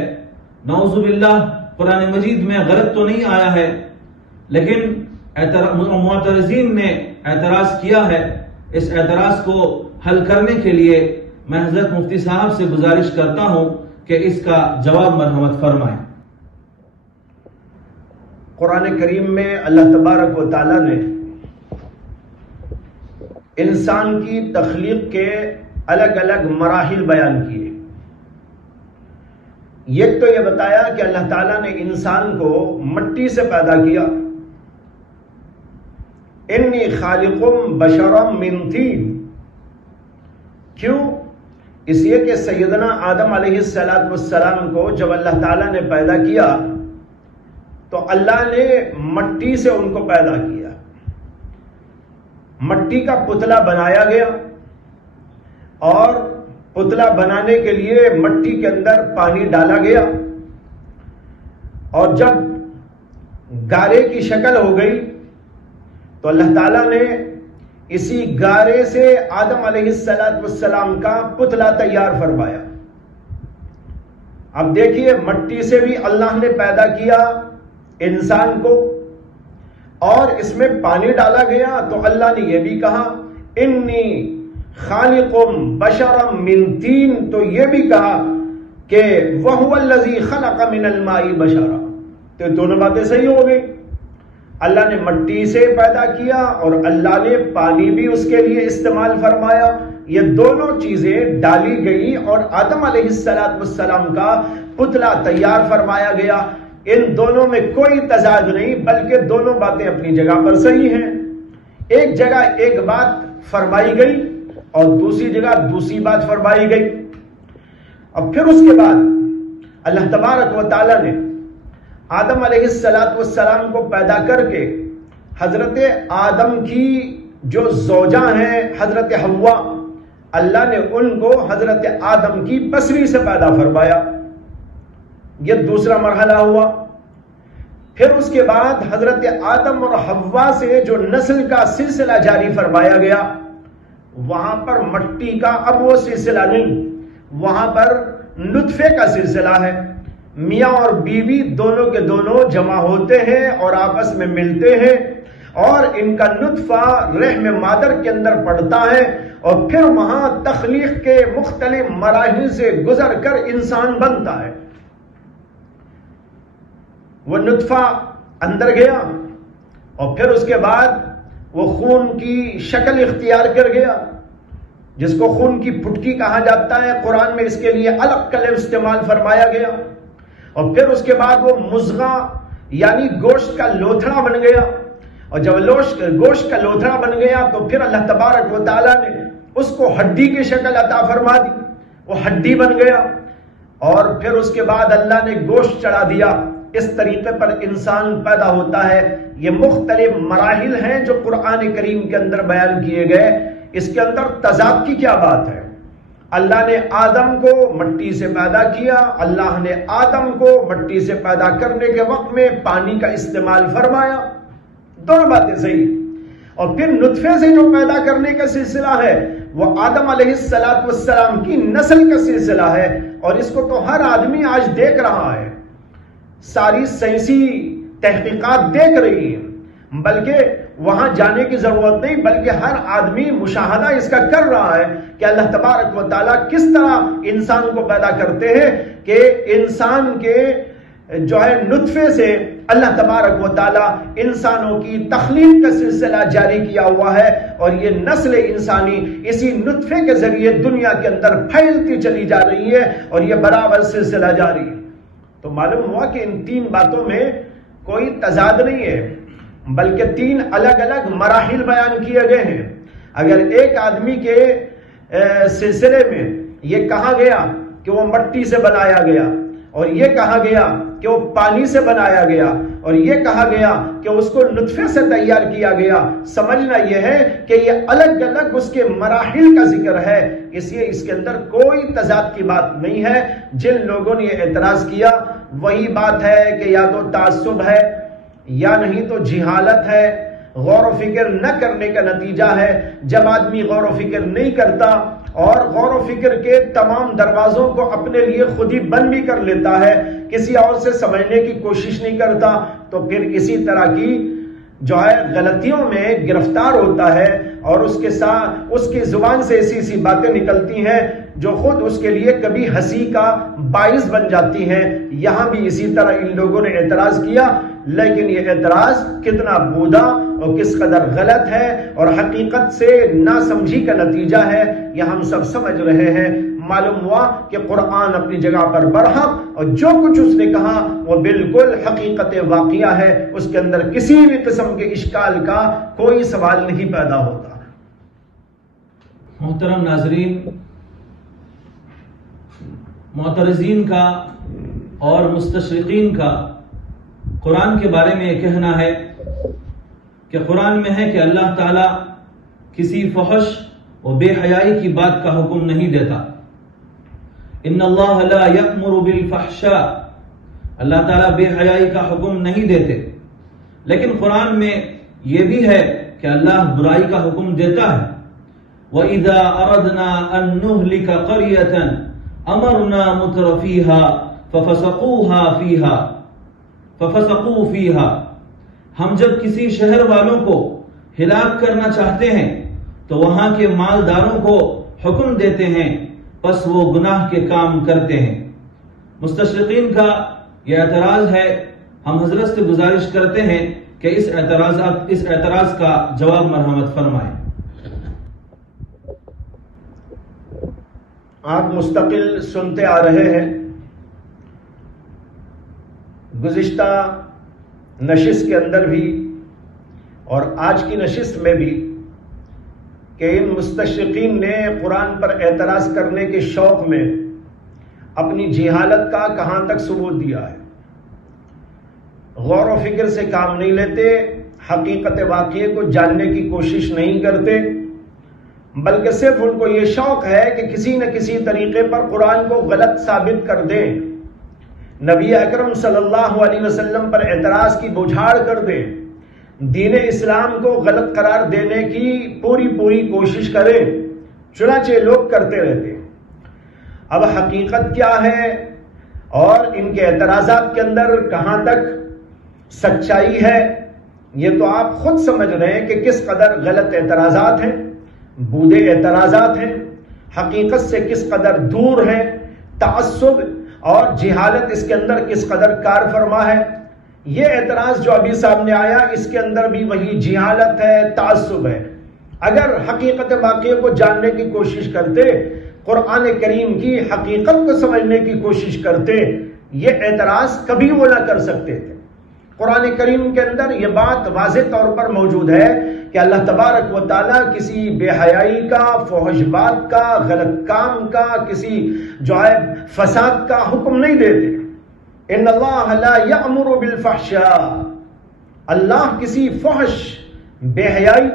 نعوذ باللہ، قرآن مجید میں غلط تو نہیں آیا ہے، لیکن معترضین نے اعتراض کیا ہے اس اعتراض کو حل کرنے کے لیے میں حضرت مفتی صاحب سے گزارش کرتا ہوں کہ اس کا جواب مرحمت فرمائیں۔ قرآن کریم میں اللہ تبارک و تعالیٰ نے انسان کی تخلیق کے الگ الگ مراحل بیان کیے۔ ایک تو یہ بتایا کہ اللہ تعالیٰ نے انسان کو مٹی سے پیدا کیا، انی خالقم بشرم من طین۔ کیوں؟ اس لیے کہ سیدنا آدم علیہ السلام کو جب اللہ تعالیٰ نے پیدا کیا تو اللہ نے مٹی سے ان کو پیدا کیا، مٹی کا پتلا بنایا گیا، اور پتلا بنانے کے لیے مٹی کے اندر پانی ڈالا گیا، اور جب گارے کی شکل ہو گئی تو اللہ تعالیٰ نے اسی گارے سے آدم علیہ السلام کا پتلا تیار فرمایا۔ اب دیکھیے، مٹی سے بھی اللہ نے پیدا کیا انسان کو، اور اس میں پانی ڈالا گیا تو اللہ نے یہ بھی کہا انی خالقم بشرم من طین، تو یہ بھی کہا کہ وہو الذی خلق من الماء بشرا۔ تو دونوں باتیں صحیح ہو گئی، اللہ نے مٹی سے پیدا کیا اور اللہ نے پانی بھی اس کے لیے استعمال فرمایا۔ یہ دونوں چیزیں ڈالی گئی اور آدم علیہ السلام کا پتلا تیار فرمایا گیا۔ ان دونوں میں کوئی تضاد نہیں، بلکہ دونوں باتیں اپنی جگہ پر صحیح ہیں۔ ایک جگہ ایک بات فرمائی گئی اور دوسری جگہ دوسری بات فرمائی گئی۔ اور پھر اس کے بعد اللہ تبارک و تعالی نے آدم علیہ السلام کو پیدا کر کے حضرت آدم کی جو زوجہ ہیں حضرت حوا، اللہ نے ان کو حضرت آدم کی پسری سے پیدا فرمایا۔ یہ دوسرا مرحلہ ہوا۔ پھر اس کے بعد حضرت آدم اور حوا سے جو نسل کا سلسلہ جاری فرمایا گیا، وہاں پر مٹی کا اب وہ سلسلہ نہیں، وہاں پر نطفے کا سلسلہ ہے۔ میاں اور بیوی دونوں کے دونوں جمع ہوتے ہیں اور آپس میں ملتے ہیں، اور ان کا نطفہ رحم مادر کے اندر پڑتا ہے، اور پھر وہاں تخلیق کے مختلف مراحل سے گزر کر انسان بنتا ہے۔ وہ نطفہ اندر گیا اور پھر اس کے بعد وہ خون کی شکل اختیار کر گیا، جس کو خون کی پھٹکی کہا جاتا ہے، قرآن میں اس کے لیے الگ کلمہ استعمال فرمایا گیا۔ اور پھر اس کے بعد وہ مضغہ یعنی گوشت کا لوتھڑا بن گیا، اور جب گوشت کا لوتھڑا بن گیا تو پھر اللہ تبارک و تعالیٰ نے اس کو ہڈی کی شکل عطا فرما دی، وہ ہڈی بن گیا، اور پھر اس کے بعد اللہ نے گوشت چڑھا دیا۔ اس طریقے پر انسان پیدا ہوتا ہے۔ یہ مختلف مراحل ہیں جو قرآن کریم کے اندر بیان کیے گئے۔ اس کے اندر تضاد کی کیا بات ہے؟ اللہ نے آدم کو مٹی سے پیدا کیا، اللہ نے آدم کو مٹی سے پیدا کرنے کے وقت میں پانی کا استعمال فرمایا، دونوں باتیں صحیح۔ اور پھر نطفے سے جو پیدا کرنے کا سلسلہ ہے وہ آدم علیہ السلام کی نسل کا سلسلہ ہے، اور اس کو تو ہر آدمی آج دیکھ رہا ہے، ساری سائنسی تحقیقات دیکھ رہی ہیں، بلکہ وہاں جانے کی ضرورت نہیں، بلکہ ہر آدمی مشاہدہ اس کا کر رہا ہے کہ اللہ تبارک و تعالیٰ کس طرح انسان کو پیدا کرتے ہیں، کہ انسان کے جو ہے نطفے سے اللہ تبارک و تعالیٰ انسانوں کی تخلیق کا سلسلہ جاری کیا ہوا ہے، اور یہ نسل انسانی اسی نطفے کے ذریعے دنیا کے اندر پھیلتی چلی جا رہی ہے، اور یہ برابر سلسلہ جاری ہے۔ تو معلوم ہوا کہ ان تین باتوں میں کوئی تضاد نہیں ہے، بلکہ تین الگ الگ مراحل بیان کیے گئے ہیں۔ اگر ایک آدمی کے سلسلے میں یہ کہا گیا کہ وہ مٹی سے بنایا گیا، اور یہ کہا گیا کہ وہ پانی سے بنایا گیا، اور یہ کہا گیا کہ اس کو نطفے سے تیار کیا گیا، سمجھنا یہ ہے کہ یہ الگ الگ اس کے مراحل کا ذکر ہے، اس لیے اس کے اندر کوئی تضاد کی بات نہیں ہے۔ جن لوگوں نے یہ اعتراض کیا وہی بات ہے کہ یا تو تعصب ہے یا نہیں تو جہالت ہے، غور و فکر نہ کرنے کا نتیجہ ہے۔ جب آدمی غور و فکر نہیں کرتا اور غور و فکر کے تمام دروازوں کو اپنے لیے خود ہی بند بھی کر لیتا ہے، کسی اور سے سمجھنے کی کوشش نہیں کرتا، تو پھر اسی طرح کی جو ہے غلطیوں میں گرفتار ہوتا ہے، اور اس کے ساتھ اس کی زبان سے ایسی ایسی باتیں نکلتی ہیں جو خود اس کے لیے کبھی ہنسی کا باعث بن جاتی ہیں. یہاں بھی اسی طرح ان لوگوں نے اعتراض کیا، لیکن یہ اعتراض کتنا بودا اور کس قدر غلط ہے اور حقیقت سے ناسمجھی کا نتیجہ ہے، یہ ہم سب سمجھ رہے ہیں. معلوم ہوا کہ قرآن اپنی جگہ پر برحق اور جو کچھ اس نے کہا وہ بالکل حقیقت واقعہ ہے، اس کے اندر کسی بھی قسم کے اشکال کا کوئی سوال نہیں پیدا ہوتا. محترم ناظرین، معترضین کا اور مستشرقین کا قرآن کے بارے میں یہ کہنا ہے کہ قرآن میں ہے کہ اللہ تعالیٰ کسی فحش و بے حیائی کی بات کا حکم نہیں دیتا. ان اللہ لا یأمر بالفحشاء، اللہ تعالیٰ بے حیائی کا حکم نہیں دیتے. لیکن قرآن میں یہ بھی ہے کہ اللہ برائی کا حکم دیتا ہے. وَإِذَا أَرَدْنَا أَن نُهْلِكَ قَرْيَةً أَمَرْنَا مُتْرَفِيهَا فَفَسَقُوا فِيهَا، ہم جب کسی شہر والوں کو ہلاک کرنا چاہتے ہیں تو وہاں کے مالداروں کو حکم دیتے ہیں، پس وہ گناہ کے کام کرتے ہیں. مستشرقین کا یہ اعتراض ہے. ہم حضرت سے گزارش کرتے ہیں کہ اس اعتراض کا جواب مرحمت فرمائیں. آپ مستقل سنتے آ رہے ہیں گزشتہ نشست کے اندر بھی اور آج کی نشست میں بھی کہ ان مستشرقین نے قرآن پر اعتراض کرنے کے شوق میں اپنی جہالت کا کہاں تک ثبوت دیا ہے. غور و فکر سے کام نہیں لیتے، حقیقت واقعے کو جاننے کی کوشش نہیں کرتے، بلکہ صرف ان کو یہ شوق ہے کہ کسی نہ کسی طریقے پر قرآن کو غلط ثابت کر دیں، نبی اکرم صلی اللہ علیہ وسلم پر اعتراض کی بوجھاڑ کر دیں، دین اسلام کو غلط قرار دینے کی پوری کوشش کریں. چنانچہ لوگ کرتے رہتے. اب حقیقت کیا ہے اور ان کے اعتراضات کے اندر کہاں تک سچائی ہے، یہ تو آپ خود سمجھ رہے ہیں کہ کس قدر غلط اعتراضات ہیں، بودے اعتراضات ہیں، حقیقت سے کس قدر دور ہیں، تعصب اور جہالت اس کے اندر کس قدر کار فرما ہے. یہ اعتراض جو ابھی سامنے آیا اس کے اندر بھی وہی جہالت ہے، تعصب ہے. اگر حقیقت واقعے کو جاننے کی کوشش کرتے، قرآن کریم کی حقیقت کو سمجھنے کی کوشش کرتے، یہ اعتراض کبھی وہ نہ کر سکتے تھے. قرآن کریم کے اندر یہ بات واضح طور پر موجود ہے کہ اللہ تبارک و تعالیٰ کسی بے حیائی کا، فحش بات کا، غلط کام کا، کسی جو ہے فساد کا حکم نہیں دیتے. ان اللہ لا یأمر بالفحشاء، اللہ کسی فحش، بے حیائی،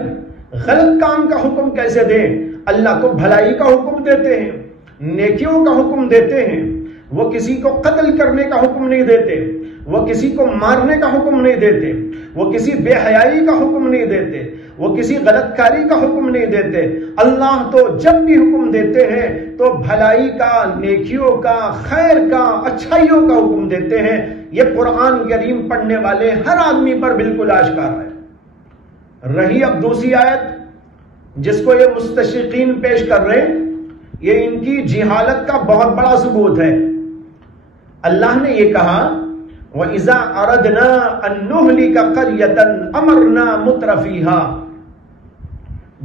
غلط کام کا حکم کیسے دیں؟ اللہ تو بھلائی کا حکم دیتے ہیں، نیکیوں کا حکم دیتے ہیں. وہ کسی کو قتل کرنے کا حکم نہیں دیتے، وہ کسی کو مارنے کا حکم نہیں دیتے، وہ کسی بے حیائی کا حکم نہیں دیتے، وہ کسی غلط کاری کا حکم نہیں دیتے. اللہ تو جب بھی حکم دیتے ہیں تو بھلائی کا، نیکیوں کا، خیر کا، اچھائیوں کا حکم دیتے ہیں. یہ قرآن کریم پڑھنے والے ہر آدمی پر بالکل آشکار ہے. رہی اب دوسری آیت جس کو یہ مستشرقین پیش کر رہے ہیں، یہ ان کی جہالت کا بہت بڑا ثبوت ہے. اللہ نے یہ کہا وَإِذَا أَرَدْنَا أَن نُهْلِكَ قَرْيَةً أَمَرْنَا مُتْرَفِيهَا،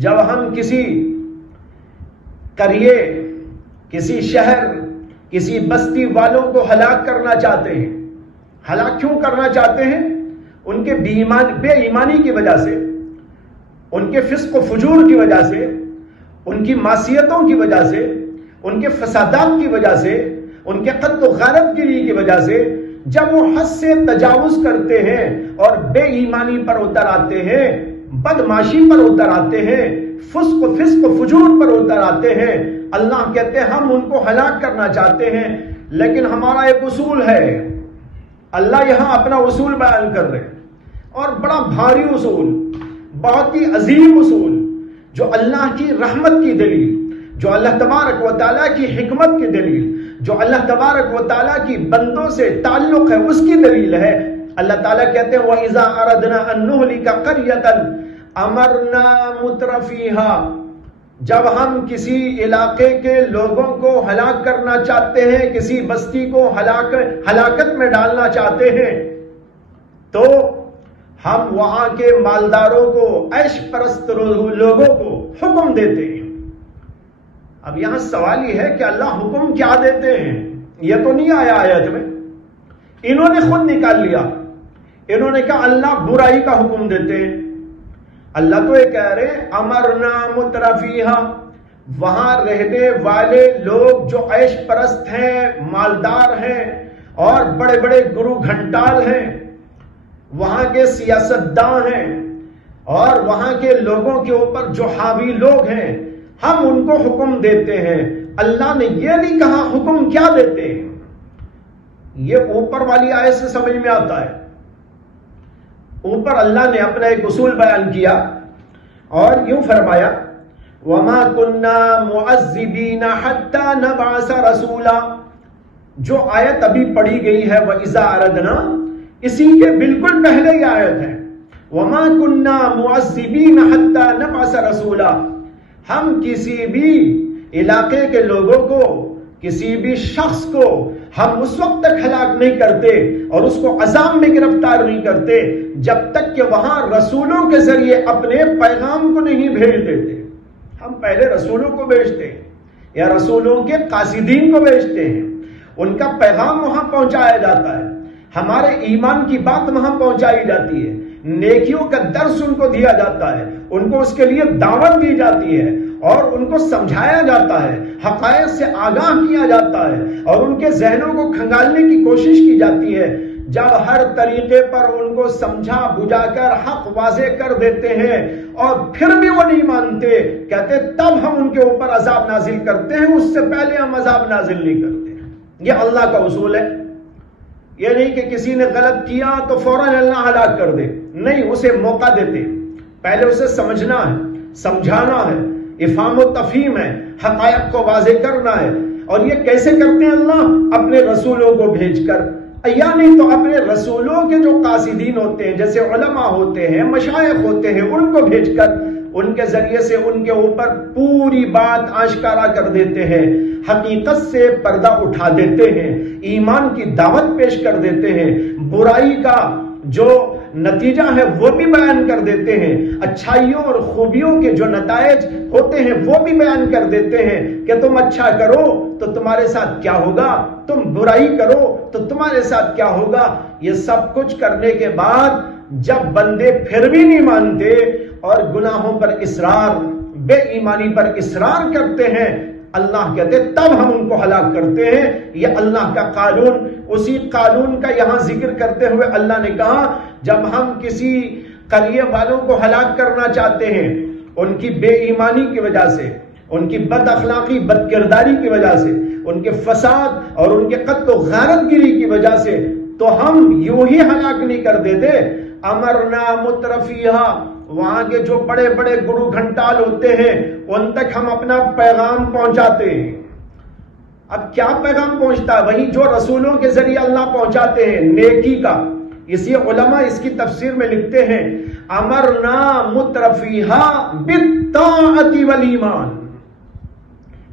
جب ہم کسی قریے، کسی شہر، کسی بستی والوں کو ہلاک کرنا چاہتے ہیں. ہلاک کیوں کرنا چاہتے ہیں؟ ان کے بے ایمانی کی وجہ سے، ان کے فسق و فجور کی وجہ سے، ان کی معصیتوں کی وجہ سے، ان کے فسادات کی وجہ سے، ان کے قتل و غارت گیری کی وجہ سے، جب وہ حد سے تجاوز کرتے ہیں اور بے ایمانی پر اتر آتے ہیں، بدماشی پر اتر آتے ہیں، فسق و فجور پر اتر آتے ہیں، اللہ کہتے ہیں ہم ان کو ہلاک کرنا چاہتے ہیں. لیکن ہمارا ایک اصول ہے، اللہ یہاں اپنا اصول بیان کر رہے ہیں، اور بڑا بھاری اصول، بہت ہی عظیم اصول، جو اللہ کی رحمت کی دلیل، جو اللہ تبارک و تعالیٰ کی حکمت کی دلیل، جو اللہ تبارک و تعالیٰ کی بندوں سے تعلق ہے، اس کی دلیل ہے. اللہ تعالیٰ کہتے ہیں وَإِذَا أَرَدْنَا أَن نُهْلِكَ قَرْيَةً امرنا مترفیہا، جب ہم کسی علاقے کے لوگوں کو ہلاک کرنا چاہتے ہیں، کسی بستی کو ہلاکت میں ڈالنا چاہتے ہیں، تو ہم وہاں کے مالداروں کو، عیش پرست لوگوں کو حکم دیتے ہیں۔ اب یہاں سوال یہ ہے کہ اللہ حکم کیا دیتے ہیں؟ یہ تو نہیں آیا آیت میں، انہوں نے خود نکال لیا، انہوں نے کہا اللہ برائی کا حکم دیتے ہیں۔ اللہ تو یہ کہہ رہے امرنا مترفیہا، وہاں رہنے والے لوگ جو عیش پرست ہیں، مالدار ہیں اور بڑے بڑے گرو گھنٹال ہیں، وہاں کے سیاستداں ہیں اور وہاں کے لوگوں کے اوپر جو حاوی لوگ ہیں، ہم ان کو حکم دیتے ہیں۔ اللہ نے یہ نہیں کہا حکم کیا دیتے ہیں، یہ اوپر والی آیت سے سمجھ میں آتا ہے۔ اوپر اللہ نے اپنا ایک اصول بیان کیا اور یوں فرمایا وَمَا كُنَّا مُعَذِّبِينَ حَتَّى نَبْعَثَ رَسُولًا، جو آیت ابھی پڑھی گئی ہے وَإِذَا أَرَدْنَا، اسی کے بالکل پہلے یہ آیت ہے وَمَا كُنَّا مُعَذِّبِينَ حَتَّى نَبْعَثَ رَسُولًا، ہم کسی بھی علاقے کے لوگوں کو، کسی بھی شخص کو ہم اس وقت تک ہلاک نہیں کرتے اور اس کو عذاب میں گرفتار نہیں کرتے جب تک کہ وہاں رسولوں کے ذریعے اپنے پیغام کو نہیں بھیج دیتے۔ ہم پہلے رسولوں کو بھیجتے ہیں یا رسولوں کے قاصدین کو بھیجتے ہیں، ان کا پیغام وہاں پہنچایا جاتا ہے، ہمارے ایمان کی بات وہاں پہنچائی جاتی ہے، نیکیوں کا درس ان کو دیا جاتا ہے، ان کو اس کے لیے دعوت دی جاتی ہے اور ان کو سمجھایا جاتا ہے، حقائق سے آگاہ کیا جاتا ہے اور ان کے ذہنوں کو کھنگالنے کی کوشش کی جاتی ہے۔ جب ہر طریقے پر ان کو سمجھا بجھا کر حق واضح کر دیتے ہیں اور پھر بھی وہ نہیں مانتے، کہتے تب ہم ان کے اوپر عذاب نازل کرتے ہیں، اس سے پہلے ہم عذاب نازل نہیں کرتے۔ یہ اللہ کا اصول ہے، یہ نہیں کہ کسی نے غلط کیا تو فوراً اللہ ہلاک کر دے، نہیں، اسے موقع دیتے، پہلے اسے سمجھنا ہے، سمجھانا ہے، افہام و تفہیم ہے، حقائق کو واضح کرنا ہے۔ اور یہ کیسے کرتے ہیں اللہ؟ اپنے رسولوں کو بھیج کر، یا نہیں تو اپنے رسولوں کے جو قاصدین ہوتے ہیں، جیسے علماء ہوتے ہیں، مشائخ ہوتے ہیں، ان کو بھیج کر ان کے ذریعے سے ان کے اوپر پوری بات آشکارا کر دیتے ہیں، حقیقت سے پردہ اٹھا دیتے ہیں، ایمان کی دعوت پیش کر دیتے ہیں، برائی کا جو نتیجہ ہے وہ بھی بیان کر دیتے ہیں، اچھائیوں اور خوبیوں کے جو نتائج ہوتے ہیں وہ بھی بیان کر دیتے ہیں کہ تم اچھا کرو تو تمہارے ساتھ کیا ہوگا، تم برائی کرو تو تمہارے ساتھ کیا ہوگا۔ یہ سب کچھ کرنے کے بعد جب بندے پھر بھی نہیں مانتے اور گناہوں پر اصرار، بے ایمانی پر اصرار کرتے ہیں، اللہ کہتے تب ہم ان کو ہلاک کرتے ہیں۔ یہ اللہ کا قانون، اسی قانون کا یہاں ذکر کرتے ہوئے اللہ نے کہا جب ہم کسی قریے والوں کو ہلاک کرنا چاہتے ہیں ان کی بے ایمانی کی وجہ سے، ان کی بد اخلاقی، بد کرداری کی وجہ سے، ان کے فساد اور ان کے قتل و غارت گیری کی وجہ سے، تو ہم یوں ہی ہلاک نہیں کر دیتے۔ امرنا مترفیہا، وہاں کے جو بڑے بڑے گرو گھنٹال ہوتے ہیں ان تک ہم اپنا پیغام پہنچاتے ہیں۔ اب کیا پیغام پہنچتا ہے؟ وہی جو رسولوں کے ذریعے اللہ پہنچاتے ہیں، نیکی کا۔ اسی علماء اس کی تفسیر میں لکھتے ہیں امرنا مترفیہا بالطاعت والایمان،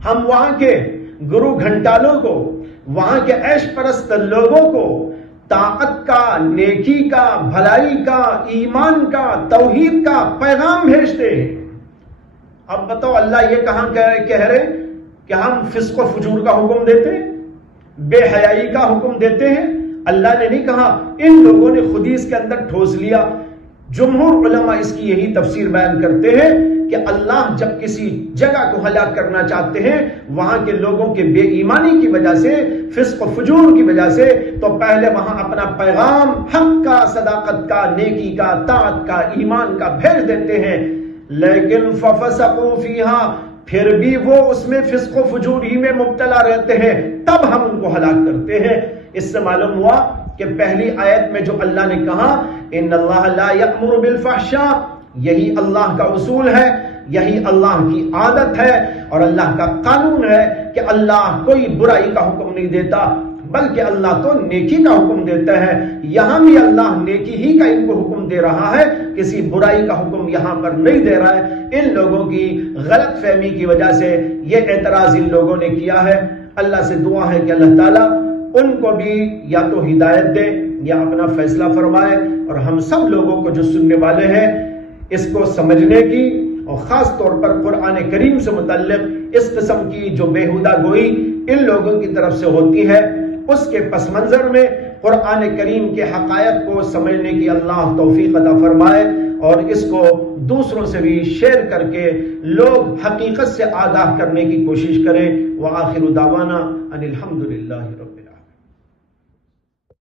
ہم وہاں کے گرو گھنٹالوں کو، وہاں کے عیش پرست لوگوں کو طاعت کا، نیکی کا، بھلائی کا، ایمان کا، توحید کا پیغام بھیجتے ہیں۔ اب بتاؤ اللہ یہ کہاں کہہ رہے کہ ہم فسق و فجور کا حکم دیتے ہیں، بے حیائی کا حکم دیتے ہیں؟ اللہ نے نہیں کہا، ان لوگوں نے خود ہی اس کے اندر ٹھوس لیا۔ جمہور علماء اس کی یہی تفسیر بیان کرتے ہیں کہ اللہ جب کسی جگہ کو ہلاک کرنا چاہتے ہیں وہاں کے لوگوں کے بے ایمانی کی وجہ سے، فسق و فجور کی وجہ سے، تو پہلے وہاں اپنا پیغام حق کا، صداقت کا، نیکی کا، طاعت کا، ایمان کا بھیج دیتے ہیں۔ لیکن ففسقوا فیہا، پھر بھی وہ اس میں فسق و فجور ہی میں مبتلا رہتے ہیں، تب ہم ان کو ہلاک کرتے ہیں۔ اس سے معلوم ہوا کہ پہلی آیت میں جو اللہ نے کہا ان اللہ لا یأمر بالفحشاء، یہی اللہ کا اصول ہے، یہی اللہ کی عادت ہے اور اللہ کا قانون ہے کہ اللہ کوئی برائی کا حکم نہیں دیتا، بلکہ اللہ تو نیکی کا حکم دیتا ہے. یہاں بھی اللہ نیکی ہی کا ان کو حکم دے رہا ہے, کسی برائی کا حکم یہاں پر نہیں دے رہا ہے. ان لوگوں کی غلط فہمی کی وجہ سے یہ اعتراض ان لوگوں نے کیا ہے. اللہ سے دعا ہے کہ اللہ تعالیٰ ان کو بھی یا تو ہدایت دے یا اپنا فیصلہ فرمائے, اور ہم سب لوگوں کو جو سننے والے ہیں اس کو سمجھنے کی, اور خاص طور پر قرآن کریم سے متعلق اس قسم کی جو بیہودہ گوئی ان لوگوں کی طرف سے ہوتی ہے, اس کے پس منظر میں قرآن کریم کے حقائق کو سمجھنے کی اللہ توفیق عطا فرمائے, اور اس کو دوسروں سے بھی شیئر کر کے لوگ حقیقت سے آگاہ کرنے کی کوشش کریں. وآخر دعوانا ان الحمدللہ رب